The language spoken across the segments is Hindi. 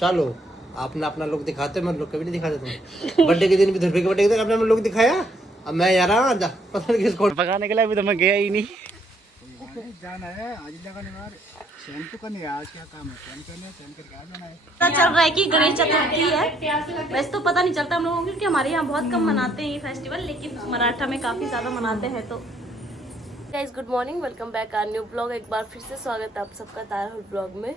चलो अपना अपना लोग दिखाते मैं लोग कभी नहीं दिखाते तुम। बर्थडे के दिन भी धरपे के बर्थडे के दिन अपने अपना लोग दिखाया। अब मैं यार पता नहीं किसको पकाने के लिए अभी तो मैं गया ही नहीं। जाना है आज लगाने बार शैम्पू करने आज क्या काम है शैम्पू करके आ जाना है। पता चल रहा है कि गणेश चतुर्थी है। वैसे तो पता नहीं चलता हम लोगों को क्योंकि हमारे यहाँ बहुत कम मनाते हैं ये फेस्टिवल, लेकिन मराठा में काफी ज्यादा मनाते हैं। तो guys good morning, welcome back our new blog. एक बार फिर से स्वागत है आप सबका तारा ब्लॉग में।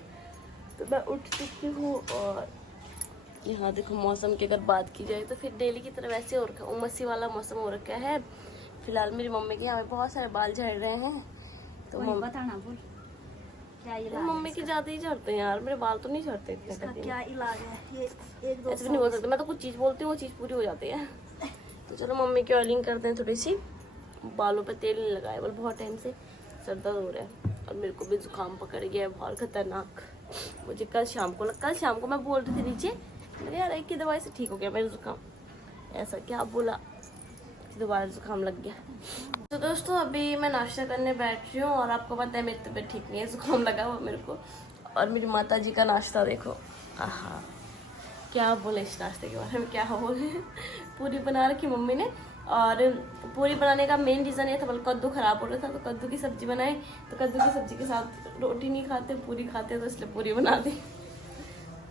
तो मैं उठ चुकी हूँ और यहाँ देखो मौसम की अगर बात की जाए तो फिर डेली की तरह वैसे हो रखा उमसी वाला मौसम हो रखा है। फिलहाल मेरी मम्मी के यहाँ पे बहुत सारे बाल झड़ रहे हैं। तो बताना बोल क्या इलाज मम्मी के ज्यादा ही झड़ते हैं यार, मेरे बाल तो नहीं झड़ते इतने कभी। क्या इलाज है? ये एक दो ऐसे भी नहीं बोल सकते, मैं तो कुछ चीज़ बोलती हूँ वो चीज़ पूरी हो जाती है। तो चलो मम्मी की ऑयलिंग करते हैं थोड़ी सी। बालों पे तेल नहीं लगाया बोल, बहुत टाइम से सर दर्द हो रहा है और मेरे को भी जुकाम पकड़ गया है बहुत खतरनाक। मुझे कल शाम को मैं बोल रही थी नीचे मेरे यार एक की दवाई से ठीक हो गया मेरा जुकाम, ऐसा क्या बोला दोबारा जुकाम लग गया। तो दोस्तों अभी मैं नाश्ता करने बैठ रही हूँ और आपको पता है मेरी तबीयत ठीक नहीं है, जुकाम लगा हुआ मेरे को। और मेरी माता जी का नाश्ता देखो, आहा क्या बोले इस नाश्ते के बारे में, क्या बोले। पूरी बना रखी मम्मी ने और पूरी बनाने का मेन रीज़न ये था बोल कद्दू खराब हो रहा था तो कद्दू की सब्जी बनाई। तो कद्दू की सब्जी के साथ रोटी नहीं खाते पूरी खाते, तो इसलिए पूरी बना दी।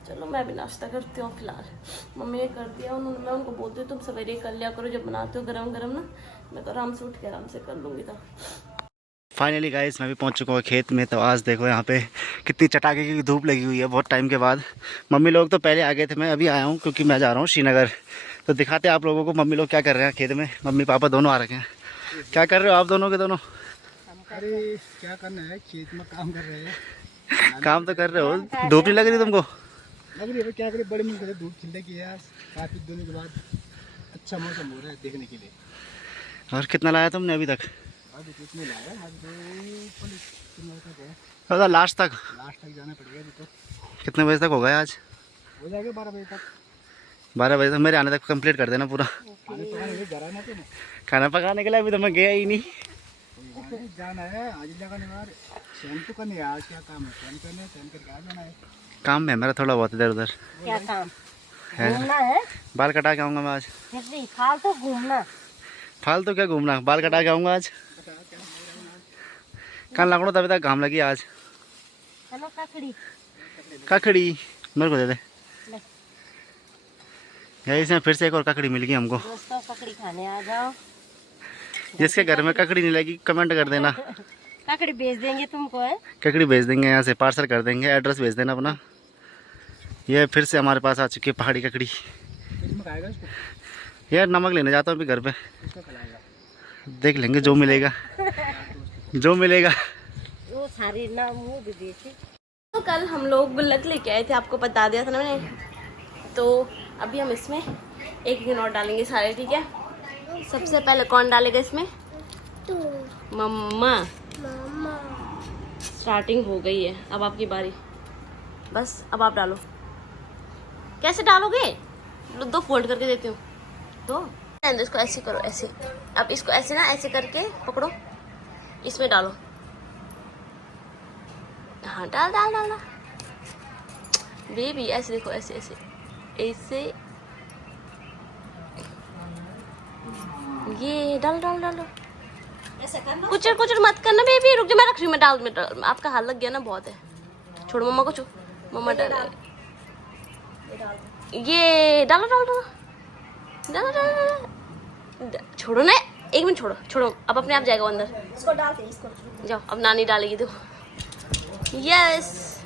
चलो मैं भी नाश्ता करती हूँ फिलहाल। मम्मी ने कर दिया, उन्होंने मैं उनको बोलती हूँ तुम सवेरे कर लिया करो जब बनाते हो गरम गरम ना, मैं तो आराम से उठ के आराम से कर लूँगी। तो फाइनली गाइस मैं भी पहुंच चुका हूँ खेत में। तो आज देखो यहाँ पे कितनी चटाके की धूप लगी हुई है बहुत टाइम के बाद। मम्मी लोग तो पहले आ गए थे, मैं अभी आया हूँ क्योंकि मैं जा रहा हूँ श्रीनगर। तो दिखाते हैं आप लोगों को मम्मी लोग क्या कर रहे हैं खेत में। मम्मी पापा दोनों आ रखे हैं। क्या कर रहे हो आप दोनों के दोनों? अरे क्या करना है, खेत में काम कर रहे हैं। काम तो कर रहे हो, धूप नहीं लग रही तुमको? लग रही है, क्या करें, बड़े मिल धूप खिलने की है। काफी दिनों के बाद अच्छा मौसम हो रहा है देखने के लिए। और कितना लाया तुमने अभी तक? अभी कितने लाया, लास्ट तक जाना पड़ेगा अभी तो। कितने बजे तक हो गया आज? हो जाएगा 12 बजे तक। 12 बजे तक मेरे आने तक कंप्लीट कर देना पूरा। खाना पकाने के लिए अभी तो मैं गया ही नहीं। जाना है आज लगाने बार शैम्पू करने आज क्या काम है, शैम्पू करके आ जाना है। काम है मेरा थोड़ा बहुत इधर उधर क्या काम है। घूमना है? बाल कटा के आऊँगा मैं आज। नहीं फालतू घूमना। फालतू क्या घूमना, बाल कटा के आऊँगा आज। कल लगड़ो तभी तक घाम लगी आज। चलो ककड़ी ककड़ी मेरे को दे दे। ले। यही इसमें फिर से एक और ककड़ी मिल गई हमको। दोस्तों ककड़ी खाने आ जाओ। जिसके घर में ककड़ी नहीं लगी कमेंट कर देना, ककड़ी बेच देंगे तुमको है। ककड़ी भेज देंगे, यहाँ से पार्सल कर देंगे। एड्रेस भेज देना अपना। ये फिर से हमारे पास आ चुकी है पहाड़ी ककड़ी। यार नमक लेने जाता हूँ अभी घर पे, देख लेंगे जो मिलेगा जो मिलेगा। वो सारे ना मुँह भी बेचे। तो कल हम लोग गुल्लक लेके आए थे, आपको बता दिया था ना मैंने। तो अभी हम इसमें एक दिन और डालेंगे सारे, ठीक है। सबसे पहले कौन डालेगा इसमें? मम्मा। स्टार्टिंग हो गई है, अब आपकी बारी। बस अब आप डालो। कैसे डालोगे? दो फोल्ड करके देती हूँ दो। इसको ऐसे करो, ऐसे। अब इसको ऐसे ना ऐसे करके पकड़ो, इसमें डालो। हाँ डाल डाल डाल बेबी, ऐसे देखो, ऐसे ऐसे ऐसे। ये डाल डाल डालो। ऐसा करना। कुचर कुचर मत करना बेबी, रुक जा मैं रख रही हूँ। मैं डाल आपका हाथ लग गया ना, बहुत है। छोड़ो मम्मा को, मम्मा डाल। ये डालो डालो डालो डालो डालो। छोड़ो ना, एक मिनट छोड़ो छोड़ो, अब अपने आप जाएगा अंदर। इसको डाल के इसको जाओ, अब नानी डालेगी देखो। यस,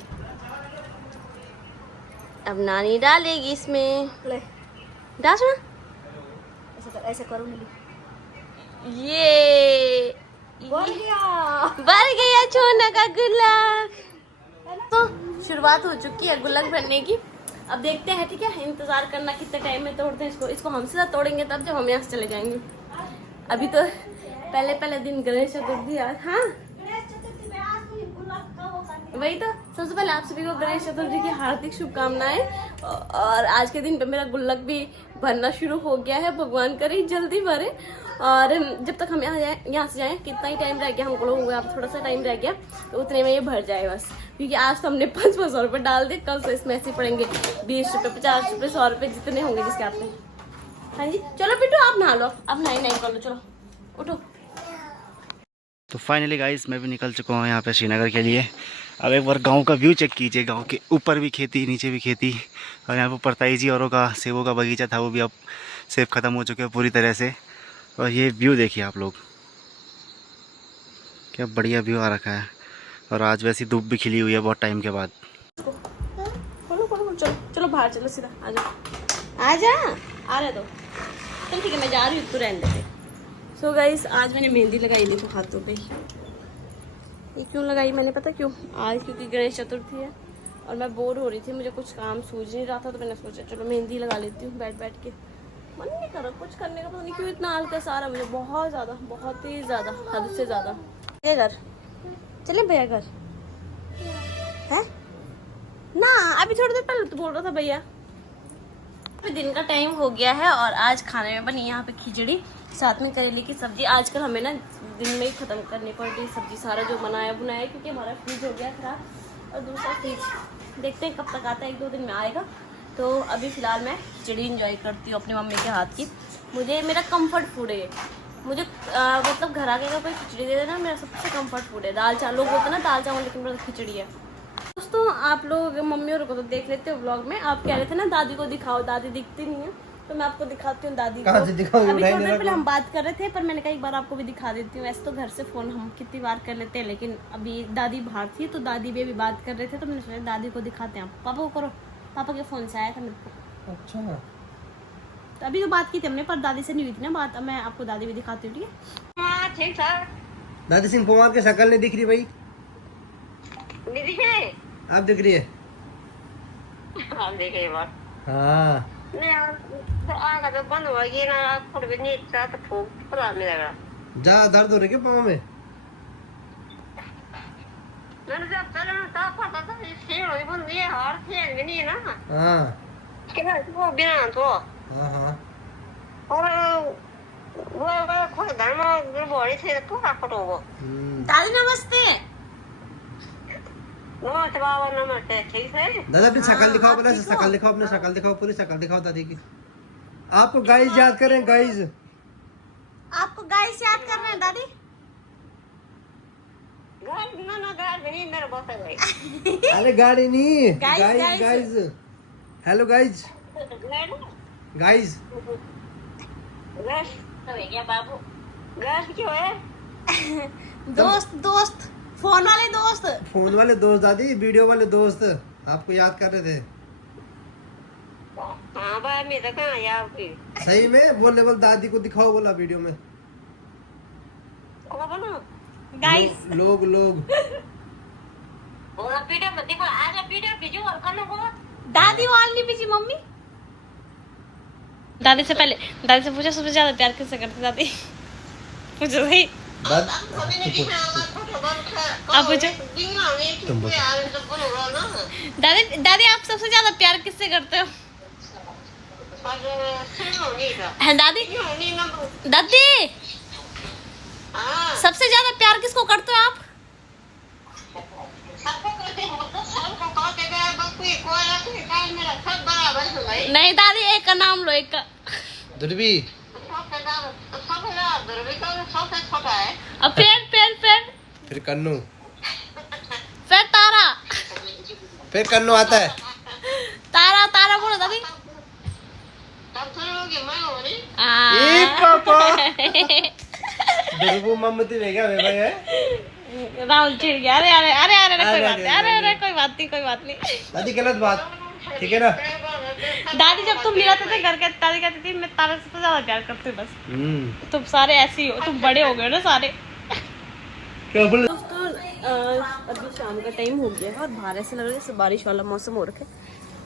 अब नानी डालेगी इसमें। ले डाल सुना। ऐसे करो मिली। ये बढ़ गया। भर गया छोना का गुल्लक। तो शुरुआत हो चुकी है गुल्लक भरने की। अब देखते हैं, ठीक है। इंतजार करना कितने टाइम में तोड़ते हैं इसको। इसको हम सीधा तोड़ेंगे तब जब हम यहाँ से चले जाएंगे। अभी तो पहले दिन गणेश चतुर्थी आज। हाँ वही तो, सबसे पहले आप सभी को गणेश चतुर्थी की हार्दिक शुभकामनाएं। और आज के दिन पे मेरा गुल्लक भी भरना शुरू हो गया है, भगवान करे जल्दी भरे। और जब तक हम यहाँ से जाएं, कितना ही टाइम रह गया हम लोगों को, यहाँ पे थोड़ा सा टाइम रह गया, तो उतने में ये भर जाए बस। क्योंकि आज तो हमने 500 रुपये डाल दिए, कल तो इसमें ऐसे पड़ेंगे 20 रुपये, 50 रुपये, 100 रुपये, जितने होंगे जिसके आप में। हाँ जी, चलो बिट्टू आप नहा लो, आप नहीं कर लो, चलो उठो। तो फाइनली गाइस मैं भी निकल चुका हूँ यहाँ पे श्रीनगर के लिए। अब एक बार गांव का व्यू चेक कीजिए। गांव के ऊपर भी खेती, नीचे भी खेती, और यहाँ पर परताई जी औरों का सेबों का बगीचा था, वो भी अब सेब ख़त्म हो चुके हैं पूरी तरह से। और ये व्यू देखिए आप लोग, क्या बढ़िया व्यू आ रखा है। और आज वैसी धूप भी खिली हुई है बहुत टाइम के बाद। चलो चलो बाहर चलो, सीधा आ जाओ, आ जा, आ रहे दो। चल ठीक है, मैं जा रही हूँ, तू रहने दे। सो गाइस, आज मैंने मेहंदी लगाई, देखो हाथों पे। ये क्यों लगाई मैंने, पता क्यों? आज क्योंकि गणेश चतुर्थी है और मैं बोर हो रही थी, मुझे कुछ काम सूझ नहीं रहा था, तो मैंने सोचा चलो मेहंदी लगा लेती हूँ बैठ बैठ के। मन नहीं कर रहा कुछ करने का, पता नहीं क्यों इतना आलस आ रहा मुझे, बहुत ज़्यादा, बहुत ही ज़्यादा, हद से ज़्यादा। भैया घर चले, भैया घर है ना? अभी थोड़ी देर पहले तो बोल रहा था भैया। अभी दिन का टाइम हो गया है और आज खाने में बनी यहाँ पे खिचड़ी, साथ में करेले की सब्जी। आजकल हमें ना दिन में ही ख़त्म करनी पड़ रही सब्जी, सारा जो बनाया बुनाया, क्योंकि हमारा फ्रिज हो गया खराब। और दूसरा फ्रिज देखते हैं कब तक आता है, 1-2 दिन में आएगा। तो अभी फ़िलहाल मैं खिचड़ी इंजॉय करती हूँ अपनी मम्मी के हाथ की। मुझे मेरा कंफर्ट फूड है ये। मुझे मतलब घर आके का कोई खिचड़ी दे देना, मेरा सबसे कंफर्ट फूड है। दाल चावल, लोग बोलते हैं ना दाल चावल, लेकिन मेरा खिचड़ी है। दोस्तों आप लोग मम्मी और को तो देख लेते हो व्लॉग में, आप कह रहे थे ना दादी को दिखाओ, दादी दिखती नहीं है, तो मैं आपको दिखाती हूँ दादी को। कहाँ से दिखाऊं? अभी थोड़ी देर पहले हम बात कर रहे थे, पर मैंने कहा एक बार आपको भी दिखा देती हूँ। वैसे तो घर से फ़ोन हम कितनी बार कर लेते हैं, लेकिन अभी दादी बाहर थी तो दादी भी अभी बात कर रहे थे, तो मैंने सोचा दादी को दिखाते हैं। पापा को करो, पापा के फ़ोन से आया था मेरे को। अच्छा, तो अभी तो बात की थी हमने, पर दादी से नहीं हुई थी ना बात। अब मैं आपको दादी भी दिखाती हूँ, ठीक है? दादी सिंह कुमार की शक्ल नहीं दिख रही भाई। आप दिख रही है? हाँ, जा दर्द हो रही है पाँव में? हाँ हाँ दादी नमस्ते। नमस्ते, ठीक है। दादा अपनी शक्ल दिखाओ, पहले शक्ल दिखाओ, अपनी शक्ल दिखाओ, पूरी शक्ल दिखाओ दादी की। आपको गाइस याद कर रहे हैं, गाइस आपको गाइस याद कर रहे हैं दादी? अरे गाड़ी नहीं, Guys, guys guys. Guys, hello guys, guys बाबू क्यों है? दोस्त दोस्त, फोन वाले दोस्त। फोन वाले दोस्त दादी, वीडियो वाले दोस्त आपको याद कर रहे थे। हाँ भाई, मैं तो कहाँ याद की। सही में बोले, बोल दादी को दिखाओ, बोला वीडियो में। कौन बोलो? गाइस लोग बोला वीडियो में देखो, आज वीडियो भेजो और कौन को? दादी वाल नहीं पीछे मम्मी। दादी से पहले, दादी से पूछो सबसे ज्यादा प्यार किससे करते दादी? पूछो सही, आप पूछो। दादी दादी आप सबसे ज्यादा प्यार किससे करते हो? है दादी? दादी सबसे ज्यादा प्यार किसको करते हो आप? नहीं दादी, एक का नाम लो, एक का। दुर्बी, अब फिर कन्नू, फिर तारा, फिर कन्नू आता है। तारा तारा बोलो दादी। ए पापा, दुर्बू मम्मती में क्या भाई है? राहुल चिढ़ गया। अरे अरे अरे अरे कोई बात नहीं, अरे अरे कोई बात नहीं, कोई बात नहीं। दादी गलत बात, ठीक है ना? दादी जब तुम मिलाते थे घर के, दादी कहती थी मैं तारा से तो ज्यादा प्यार करती हूँ बस। तुम सारे ऐसे ही हो, तुम बड़े हो गए ना सारे। क्या बोले? दोस्तों अभी शाम का टाइम हो गया है और बाहर ऐसे लग रहा है बारिश वाला मौसम हो रखा है,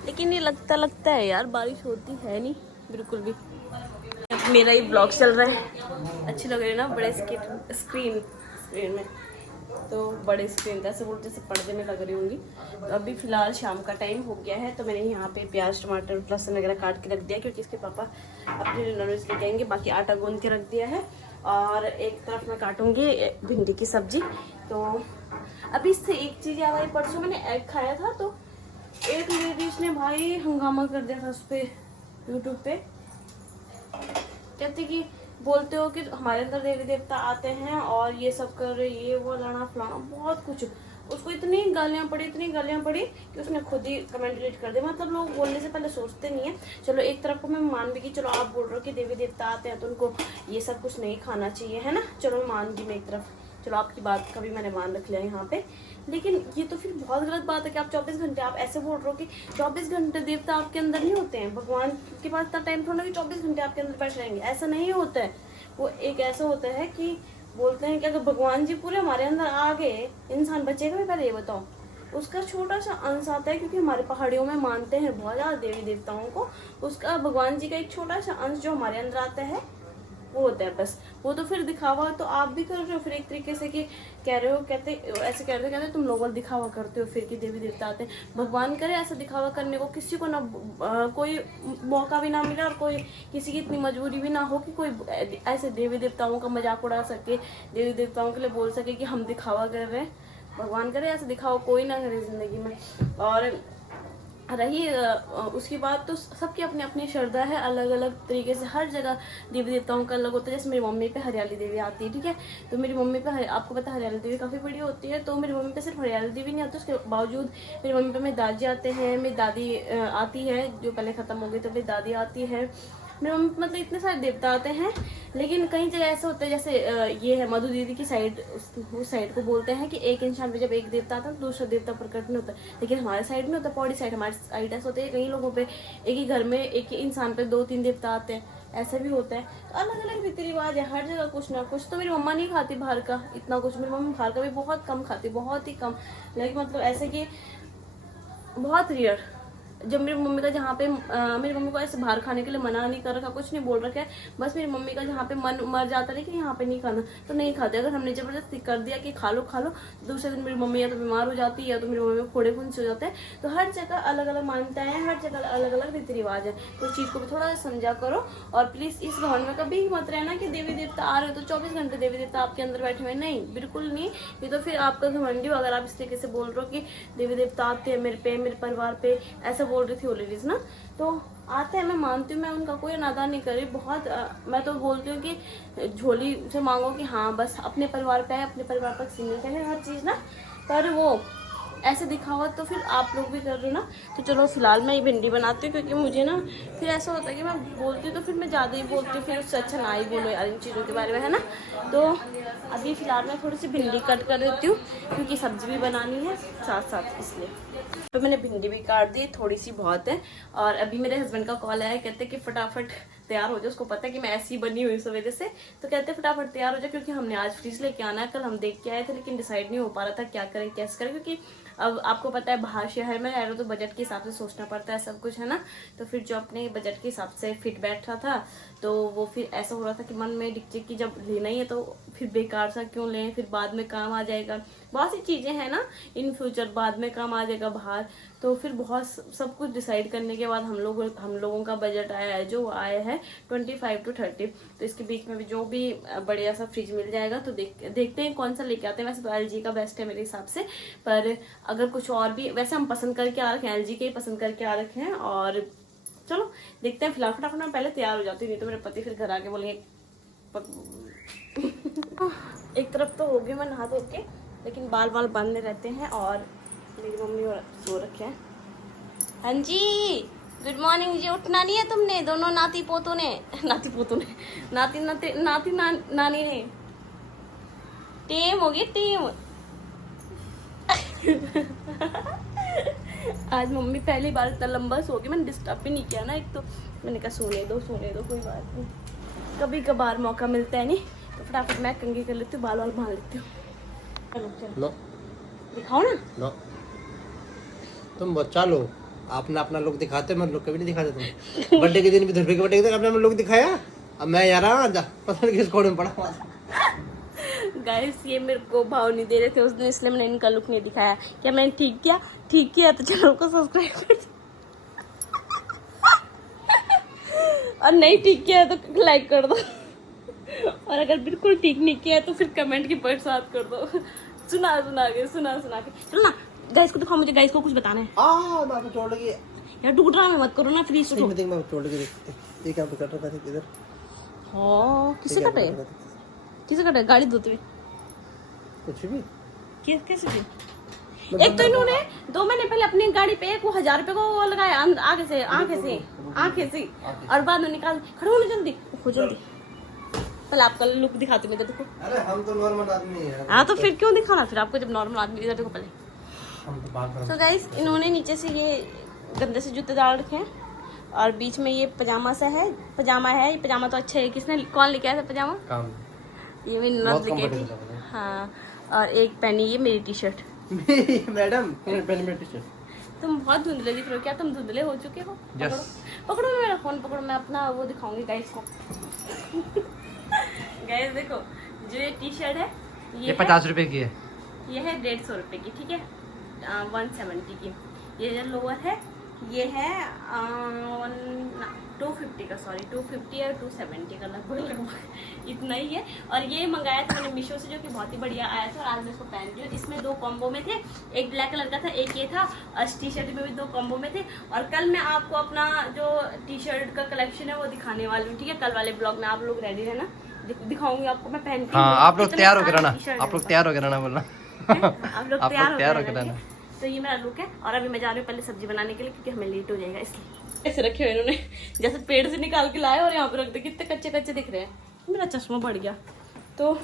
लेकिन ये लगता है यार बारिश होती है नहीं बिल्कुल भी। मेरा ही ब्लॉग चल रहा है, अच्छी लग रही है ना बड़े स्क्रीन में। तो बड़े स्क्रीन का ऐसे बोल जैसे पर्दे में लग रही होंगी। तो अभी फ़िलहाल शाम का टाइम हो गया है, तो मैंने यहाँ पे प्याज टमाटर लहसुन वगैरह काट के रख दिया, क्योंकि इसके पापा अपने लिए नॉनवेज लेके आएंगे। बाकी आटा गूंद के रख दिया है, और एक तरफ मैं काटूंगी भिंडी की सब्जी। तो अभी इससे एक चीज़ याद आई, परसों मैंने एग खाया था, तो एक लेडीज ने भाई हंगामा कर दिया था उस पर यूट्यूब पे। कहते कि बोलते हो कि हमारे अंदर देवी देवता आते हैं और ये सब कर रहे, ये वो लाना फलाना बहुत कुछ। उसको इतनी गालियाँ पड़ी कि उसने खुद ही कमेंट डिलीट कर दिया। मतलब लोग बोलने से पहले सोचते नहीं है। चलो एक तरफ को मैं मान भी कि चलो आप बोल रहे हो कि देवी देवता आते हैं तो उनको ये सब कुछ नहीं खाना चाहिए, है ना, चलो मैं मान दी मैं एक तरफ, चलो आपकी बात का भी मैंने मान रख लिया यहाँ पे। लेकिन ये तो फिर बहुत गलत बात है कि आप 24 घंटे आप ऐसे बोल रहे हो कि 24 घंटे देवता आपके अंदर नहीं होते हैं। भगवान के पास इतना टाइम थोड़ा कि 24 घंटे आपके अंदर बैठ रहेंगे, ऐसा नहीं होता है। वो एक ऐसा होता है कि बोलते हैं कि अगर भगवान जी पूरे हमारे अंदर आ गए, इंसान बचेगा भी? पहले ये बताओ। उसका छोटा सा अंश आता है, क्योंकि हमारे पहाड़ियों में मानते हैं बहुत ज़्यादा देवी देवताओं को। उसका भगवान जी का एक छोटा सा अंश जो हमारे अंदर आता है वो होता है बस। वो तो फिर दिखावा तो आप भी कर रहे हो फिर एक तरीके से, कि कह रहे हो, ऐसे कहते तुम लोग दिखावा करते हो फिर कि देवी देवता आते हैं। भगवान करे ऐसा दिखावा करने को किसी को ना कोई मौका भी ना मिले, और कोई किसी की इतनी मजबूरी भी ना हो कि कोई ऐसे देवी देवताओं का मजाक उड़ा सके, देवी देवताओं के लिए बोल सके कि हम दिखावा कर रहे हैं। भगवान करे ऐसा दिखावा कोई ना करे ज़िंदगी में। और रही उसकी बात, तो सबकी अपनी अपनी श्रद्धा है, अलग अलग तरीके से हर जगह देवी देवताओं का अलग होता है। जैसे मेरी मम्मी पे हरियाली देवी आती है, ठीक है, तो मेरी मम्मी पे आपको पता है हरियाली देवी काफ़ी बड़ी होती है। तो मेरी मम्मी पे सिर्फ हरियाली देवी नहीं आती, उसके बावजूद मेरी मम्मी पे मेरी दादी आते हैं, मेरी दादी आती है जो पहले ख़त्म हो गई, तो मेरी दादी आती है, मेरी मम्मी मतलब इतने सारे देवता आते हैं। लेकिन कई जगह ऐसा होता है, जैसे ये है मधु दीदी की साइड, उस साइड को बोलते हैं कि एक इंसान पे जब एक देवता आता है तो दूसरा देवता प्रकट नहीं होता। लेकिन हमारे साइड में होता है, पौड़ी साइड, हमारे साइड ऐसा होता है कई लोगों पे एक ही घर में एक ही इंसान पे 2-3 देवता आते हैं, ऐसा भी होता है। तो अलग अलग रीति रिवाज है हर जगह, कुछ ना कुछ। तो मेरी मम्मा नहीं खाती बाहर का इतना कुछ, मेरी मम्मी बाहर का भी बहुत कम खाती, बहुत ही कम। लेकिन मतलब ऐसे कि बहुत रेयर। जब मेरी मम्मी का जहाँ पे मेरी मम्मी को ऐसे बाहर खाने के लिए मना नहीं कर रखा, कुछ नहीं बोल रखा है, बस मेरी मम्मी का जहाँ पे मन मर जाता है कि यहाँ पे नहीं खाना तो नहीं खाते। अगर हमने ज़बरदस्ती कर दिया कि खा लो, दूसरे दिन मेरी मम्मी या तो बीमार हो जाती है या तो मेरी मम्मी में फोड़े फुंस हो जाते हैं। तो हर जगह अलग अलग मान्यताएं हैं, हर जगह अलग अलग रीति रिवाज है। तो उस चीज़ को भी थोड़ा सा समझा करो। और प्लीज़ इस घमंड में कभी ही मत रहना कि देवी देवता आ रहे हो तो 24 घंटे देवी देवता आपके अंदर बैठे हुए, नहीं, बिल्कुल नहीं। ये तो फिर आपका घमंडी हो अगर आप इस तरीके से बोल रहे हो कि देवी देवता आते हैं मेरे पे, मेरे परिवार पे, ऐसा बोल रही थी वो लेडीज ना। तो आते हैं, मैं मानती हूँ, मैं उनका कोई अनादर नहीं करी। बहुत मैं तो बोलती हूँ कि झोली से मांगो कि हाँ बस अपने परिवार पे आए, अपने परिवार तक सीमित है हर चीज़ ना। पर वो ऐसे दिखावा तो फिर आप लोग भी कर रहे हो ना। तो चलो फिलहाल मैं ये भिंडी बनाती हूँ, क्योंकि मुझे ना फिर ऐसा होता है कि मैं बोलती हूँ तो फिर मैं ज़्यादा ही बोलती हूँ, फिर उससे अच्छा ना ही बोलो यार इन चीज़ों के बारे में, है ना। तो अभी फ़िलहाल मैं थोड़ी सी भिंडी कट कर देती हूँ, क्योंकि सब्ज़ी भी बनानी है साथ साथ, इसलिए। तो मैंने भिंडी भी काट दी, थोड़ी सी बहुत है। और अभी मेरे हस्बैंड का कॉल आया, कहते कि फटाफट तैयार हो जाए, उसको पता है कि मैं ऐसी बनी हुई इस वजह से। तो कहते फटाफट तैयार हो जाए, क्योंकि हमने आज फ्रिज लेके आना है। कल हम देख के आए थे, लेकिन डिसाइड नहीं हो पा रहा था क्या करें कैसे करें, क्योंकि अब आपको पता है बाहर शहर में रह रहे हो तो बजट के हिसाब से सोचना पड़ता है सब कुछ, है ना। तो फिर जो अपने बजट के हिसाब से फिट बैठ रहा था, तो वो फिर ऐसा हो रहा था कि मन में डिक्चे की जब लेना ही है तो फिर बेकार सा क्यों लें, फिर बाद में काम आ जाएगा। बहुत सी चीज़ें हैं ना इन फ्यूचर, बाद में काम आ जाएगा बाहर। तो फिर बहुत सब कुछ डिसाइड करने के बाद हम लोगों का बजट आया है जो आया है 25 to 30। तो इसके बीच में भी जो भी बढ़िया सा फ्रिज मिल जाएगा तो देखते हैं कौन सा लेके आते हैं। वैसे तो LG का बेस्ट है मेरे हिसाब से, पर अगर कुछ और भी, वैसे हम पसंद करके आ रखे हैं, LG के ही पसंद करके आ रखे हैं। और चलो देखते हैं। फिलहाल फटाफट मैं पहले तैयार हो जाती हूँ, नहीं तो मेरे पति फिर घर आके बोलेंगे एक तरफ तो हो गई मैं नहा धो के, लेकिन बाल बांधने रहते हैं। और मेरी मम्मी और सो रखे हैं। हाँ जी, गुड मॉर्निंग जी। उठना नहीं है तुमने, दोनों नाती पोतों ने नानी ने टीम होगी टीम। आज मम्मी पहली बार इतना लंबा सो गई, मैंने डिस्टर्ब भी नहीं किया ना। एक तो मैंने कहा सोने दो कोई बात नहीं, कभी कभार मौका मिलता है नहीं। तो फटाफट मैं कंघी कर लेती हूँ, बाल बांध लेती हूँ। चलो दिखाओ ना। तुम बच्चा लो, अपना लोग दिखाते, मैं लोग कभी नहीं दिखाते। तुम बर्थडे के दिन भी, धरपे के बर्थडे के दिन अपना लोग दिखाया। अब मैं यार पता नहीं किस कोड में पड़ा हुआ था। गाइस ये मेरे को भाव नहीं दे रहे थे उस दिन, इसलिए मैंने इनका लुक नहीं दिखाया। क्या मैंने ठीक किया? ठीक किया तो चैनल को सब्सक्राइब कर दो, और नहीं ठीक किया तो लाइक कर दो, और अगर बिल्कुल ठीक नहीं किया तो फिर कमेंट की बरसात कर दो। सुना के चलो ना, गाइस को दिखाओ, मुझे गाइस को कुछ बताना है। मैं तो छोड़ लगी यार ड्रामा में मत करो ना प्लीज। मैं देख, मैं छोड़ लगी देख, ये क्या कट रहा था इधर। हाँ किसे कटे? किसे कटे? गाड़ी धोते हुए कुछ भी कैसे भी? एक तो इन्होंने 2 महीने पहले अपनी गाड़ी पे 1000 रुपए को वो लगाया आगे से, और बाद में निकाल खड़े होने जल्दी, पहले आपका लुक दिखाती मैं, देखो। अरे हम तो नॉर्मल आदमी हैं। हाँ तो फिर क्यों दिखाना फिर आपको, जब नॉर्मल आदमी इधर देखो पहले। हम तो बात कर तो गाइस इन्होंने नीचे से ये गंदे से जूते डाल रखे हैं, और बीच में ये पजामा सा है, पजामा है। ये पजामा तो अच्छा है, किसने कौन लेके आया था पजामा? काम ये मेरी ननद लेके आई थी। हाँ, और एक पहनी ये मेरी टी शर्ट। मैडम पहले मेरी टी-शर्ट। तुम बहुत धुंधले दिख रहे हो, क्या तुम धुंधले हो चुके हो? पकड़ो पकड़ो मेरा फोन पकड़ो, मैं अपना वो दिखाऊंगी गाइस को। गाइस देखो, जो ये टी शर्ट है ये 50 रुपए की है। ये है 150 रुपए की, ठीक है, 170 की। ये जो लोअर है ये है 250 का, सॉरी 250 और 270 का लगभग इतना ही है। और ये मंगाया था मैंने मीशो से, जो कि बहुत ही बढ़िया आया था, और आज मैं इसको पहन रही हूँ। इसमें 2 कॉम्बो में थे, एक ब्लैक कलर का था, एक ये था, और टी शर्ट में भी 2 कॉम्बो में थे। और कल मैं आपको अपना जो टी शर्ट का कलेक्शन है वो दिखाने वाली हूँ, ठीक है, कल वाले ब्लॉग में। आप लोग रेडी रहना, दिखाऊंगी आपको मैं पहन के। हाँ, आप लोग तैयार हो के रहना, आप लोग तैयार हो के रहना बोलना। आप लोग तैयार हो के रहना। तो ये मेरा लुक है, और अभी मैं जा रही हूँ पहले सब्जी बनाने के लिए, क्योंकि हमें लेट हो जाएगा इसलिए। ऐसे रखे हुए इन्होंने जैसे पेड़ से निकाल के लाए, और यहाँ पे रख दे, कितने कच्चे कच्चे दिख रहे हैं। मेरा चश्मा बढ़ गया। तो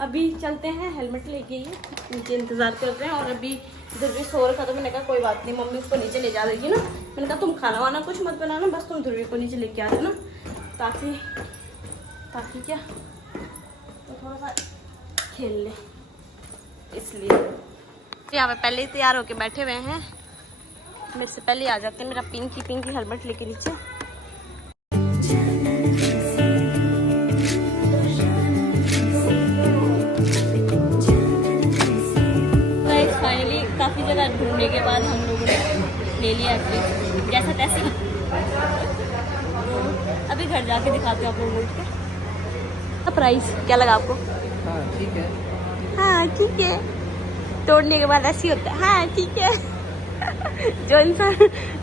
अभी चलते हैं, हेलमेट लेके ये नीचे इंतजार कर रहे हैं। और अभी ध्रुवी सो रखा, तो मैंने कहा कोई बात नहीं, मम्मी उसको नीचे ले जा देगी ना। मैंने कहा तुम खाना वाना कुछ मत बनाना, बस तुम ध्रुवी को नीचे लेके आ देना, ताकि क्या तो थोड़ा सा खेल ले, इसलिए। यहाँ पे पहले ही तैयार होके बैठे हुए हैं, मेरे से पहले आ जाते हैं। मेरा पिंकी हेलमेट लेके नीचे। फाइनली काफी जगह ढूंढने के बाद हम लोगों ने ले लिया एटलीस्ट, जैसा तैसे। अभी घर जाके दिखाते हैं आप लोगों को। प्राइस क्या लगा आपको? हाँ ठीक है, हाँ ठीक है, तोड़ने के बाद ऐसी होता है। हाँ ठीक है।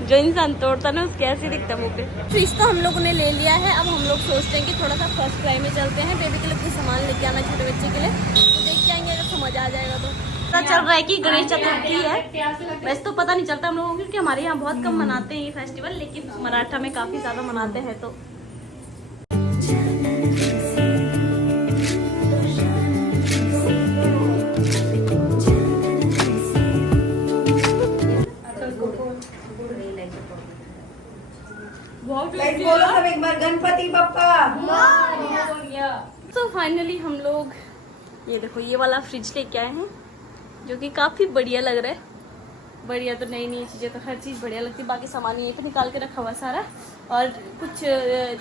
जो इंसान तोड़ता ना उसके ऐसे दिखता मुँह पे। फ्रिज तो हम लोगों ने ले लिया है। अब हम लोग सोचते हैं कि थोड़ा सा फर्स्ट क्राई में चलते हैं, बेबी के लिए कुछ सामान लेके आना, छोटे बच्चे के लिए, तो देख के आएंगे, अगर समझ आ जाएगा तो। पता चल रहा है कि गणेश चतुर्थी है, वैसे तो पता नहीं चलता हम लोगों को, क्योंकि हमारे यहाँ बहुत कम मनाते हैं ये फेस्टिवल, लेकिन मराठा में काफी ज्यादा मनाते हैं। तो बोलो सब एक बार, गणपति बप्पा। तो फाइनली हम लोग ये देखो ये वाला फ्रिज लेके आए हैं, जो कि काफी बढ़िया लग रहा है। बढ़िया तो नई चीजें तो हर चीज बढ़िया लगती है। बाकी सामान यहीं पे निकाल के रखा हुआ सारा, और कुछ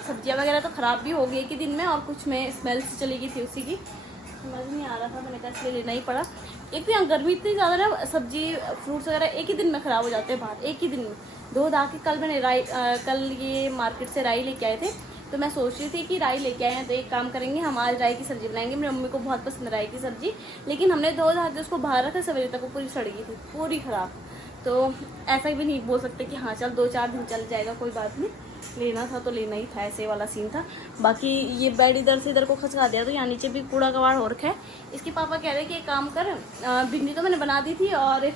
सब्जियां वगैरह तो खराब भी हो गई एक ही दिन में, और कुछ में स्मेल से चली गई थी उसी की, समझ नहीं आ रहा था, मैंने कहा इसलिए लेना ही पड़ा। एक तो यहाँ गर्मी इतनी ज़्यादा ना, सब्जी फ्रूट्स वगैरह एक ही दिन में ख़राब हो जाते हैं बाहर, एक ही दिन में धो धा के। कल मैंने कल ये मार्केट से राई लेके आए थे, तो मैं सोच रही थी कि राई लेके आए हैं तो एक काम करेंगे, हम आज राई की सब्ज़ी बनाएंगे। मेरी मम्मी को बहुत पसंद राई की सब्ज़ी, लेकिन हमने धो धा के उसको बाहर रखा, सवेरे तक वो पूरी सड़ गई थी, पूरी ख़राब। तो ऐसा भी नहीं बोल सकते कि हाँ चल 2-4 दिन चल जाएगा, कोई बात नहीं, लेना था तो लेना ही था, ऐसे वाला सीन था। बाकी ये बेड इधर से इधर को खसका दिया, तो यहाँ नीचे भी कूड़ा कबाड़ हो रखा है। इसके पापा कह रहे हैं कि एक काम कर, भिंडी तो मैंने बना दी थी और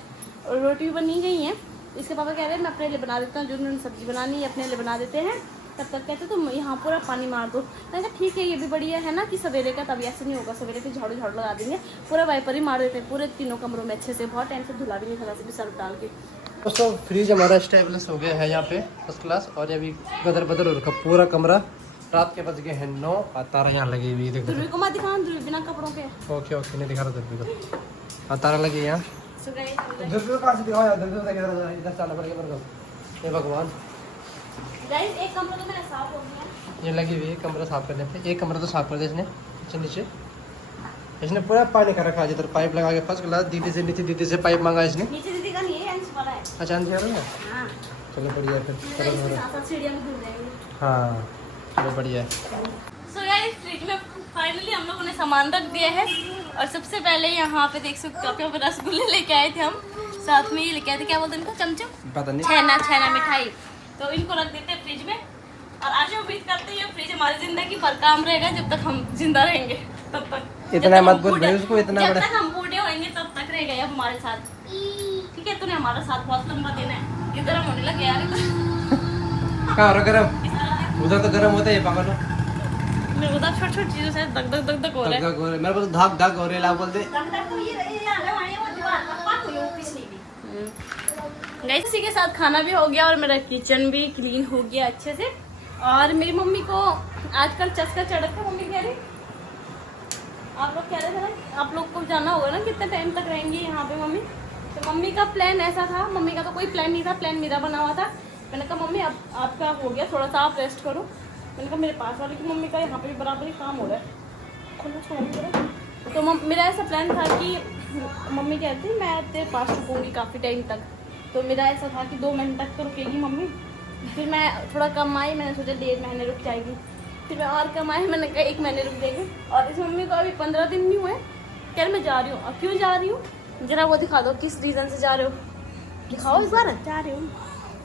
रोटी भी बनी गई है। इसके पापा कह रहे हैं मैं अपने लिए बना देता हूँ, जो उन्होंने सब्जी बनानी है अपने लिए बना देते हैं, तब तक कहते तुम यहाँ पूरा पानी मार दो। मैंने कहा ठीक है, ये भी बढ़िया है ना कि सवेरे का, तभी ऐसे नहीं होगा, सवेरे फिर झाड़ू लगा देंगे, पूरा वाइपर ही मार देते हैं पूरे तीनों कमरों में अच्छे से, बहुत टाइम से धुला भी नहीं था, भी सर्फ डाल के। दोस्तों फ्रिज हमारा स्टेबलिश हो गया है यहाँ पे फर्स्ट क्लास, और अभी गदर बदर हो रखा पूरा कमरा। रात के बज गए हैं 9 और तारा यहाँ लगी हुई, देखो ध्रुवी को मत दिखा, ध्रुवी बिना कपड़ों के। ओके ओके, नहीं दिखा रहा ध्रुवी को, और तारा लगी यहाँ। So guys, ध्रुवी को पास दिखाओ यार, ध्रुवी को इधर चलना पड़ेगा मेरे को। हे भगवान, गाइस एक कमरा तो मेरा साफ हो गया, ये लगी हुई है कमरा साफ करने पे। एक कमरा तो साफ कर दे इसने, नीचे इसने पूरा पानी का रखा है, इधर पाइप लगा के फर्स्ट क्लास। दीदी से नीचे, दीदी से पाइप मांगा इसने। नीचे दीदी का नहीं है, अंश वाला है। अच्छा अंश वाला है, हाँ चलो बढ़िया है फिर। चलो इसके साथ सीढ़ियाँ भी घूम जाएंगे। हाँ चलो बढ़िया है। सो गाइस फ्रिज में फाइनली हम लोगों ने सामान रख दिया है। और सबसे पहले यहाँ पे देख सकते हो कि रसगुल्ले लेके आए थे हम, साथ में ये लेके आए थे, क्या बोलते हैं इनको, चमचम, पता नहीं, छेना मिठाई। तो इनको रख देते हैं फ्रिज में और आशा उम्मीद करते हैं फ्रिज हमारी जिंदगी भर काम रहेगा, जब तक हम जिंदा रहेंगे तब तक। इतना मत बोल भाई उसको, इतना जब बड़ा। तक हम बूढ़े होंगे तब तक रहेगा ये हमारे साथ, ठीक है। तूने हमारा साथ बहुत लंबा देना है। ये गर्म होने लगे यार, कहाँ हो रहा गरम? उधर तो गरम होता है पागल। मेरे को तो छोटी छोटी चीजों से दग दग दग दग हो रहा है। मेरे को तो धाक धाक हो रहा है, बोल दे। गाइस इसी के साथ खाना भी हो गया और मेरा किचन भी क्लीन हो गया अच्छे से। और मेरी मम्मी को आजकल चस्का चढ़ था। मम्मी कह रही, आप लोग कह रहे थे ना, आप लोग को जाना होगा ना कितने टाइम तक रहेंगी यहाँ पे मम्मी। तो मम्मी का प्लान ऐसा था, मम्मी का तो कोई प्लान नहीं था, प्लान मेरा बना हुआ था। मैंने कहा मम्मी अब आपका हो गया, थोड़ा सा आप रेस्ट करो। मैंने कहा मेरे पास वाले की मम्मी का यहाँ पे भी बराबर ही काम हो रहा है, खुला छोड़ करो। तो मेरा ऐसा प्लान था कि मम्मी कहती मैं तेरे पास रुकूँगी काफ़ी टाइम तक। तो मेरा ऐसा था कि 2 महीने तक तो रुकेगी मम्मी। फिर मैं थोड़ा कम आई, मैंने सोचा 1.5 महीने रुक जाएगी। फिर मैं और कम आई, मैंने कहा 1 महीने रुक जाएगी। और इस मम्मी को अभी 15 दिन नहीं हुए, कह मैं जा रही हूँ। अब क्यों जा रही हूँ जरा वो दिखा दो, किस रीज़न से जा रहे हो, दिखाओ इस बार। जा रही हूँ,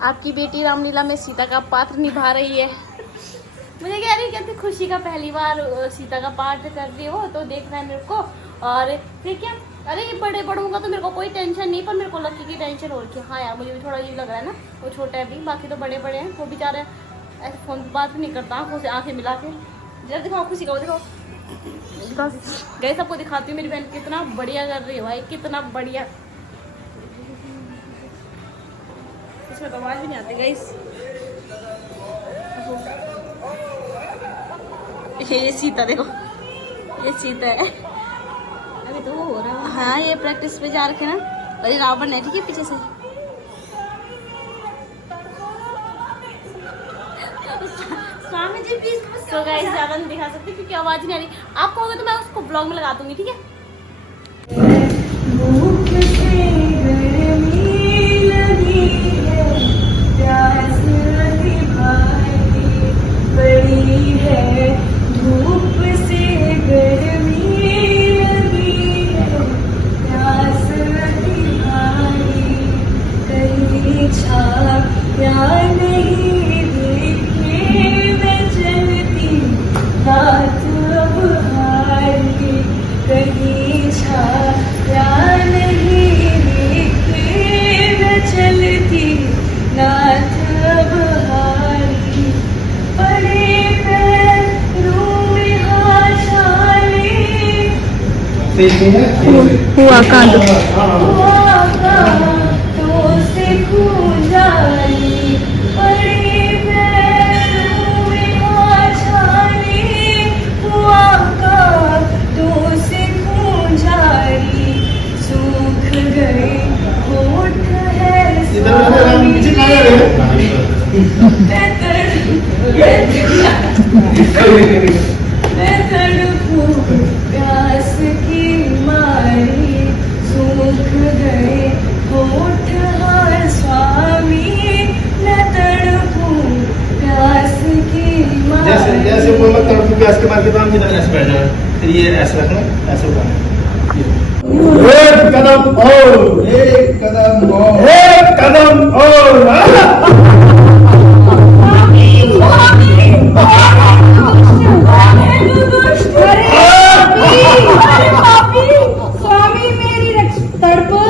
आपकी बेटी रामलीला में सीता का पात्र निभा रही है। मुझे कह रही कहती खुशी का पहली बार सीता का पाठ कर रही हो तो देखना है मेरे को। और ठीक है, अरे ये बड़े बड़ों का तो मेरे को कोई टेंशन नहीं, पर मेरे को लकी की टेंशन हो रही है। हाँ यार मुझे भी थोड़ा ये लग रहा है ना, वो छोटा है अभी, बाकी तो बड़े बड़े हैं। वो बेचारे ऐसे फ़ोन पर बात भी नहीं करता, आँखों से आँखें मिला के। जरा दिखाओ खुशी का, वो दिखाओ, गए सबको दिखाती हूँ मेरी बहन कितना बढ़िया कर रही है भाई, कितना बढ़िया। इसमें तो आवाज़ भी नहीं आती गाइस। ये सीता देखो, ये सीता है। अभी तो वो हो रहा है। हाँ ये प्रैक्टिस पे जा रखे ना। और ये रावण है, ठीक है पीछे से। स्वामी जी प्लीज। तो गाइस ज़्यादा नहीं दिखा सकती क्योंकि आवाज़ नहीं आ रही। आप कहोगे तो मैं उसको ब्लॉग में लगा दूंगी, ठीक है। हुआ कांड प्यास की मारी सूख गए होठ हार स्वामी न तड़पूं प्यास की मारी। जैसे जैसे कोई मत तड़पूं प्यास के मार के काम किधर ऐसे बैठ जाए, फिर ये ऐसे रखना, ऐसे उठाना। एक कदम और, एक कदम और, एक कदम और। स्वामी मेरी तड़पो।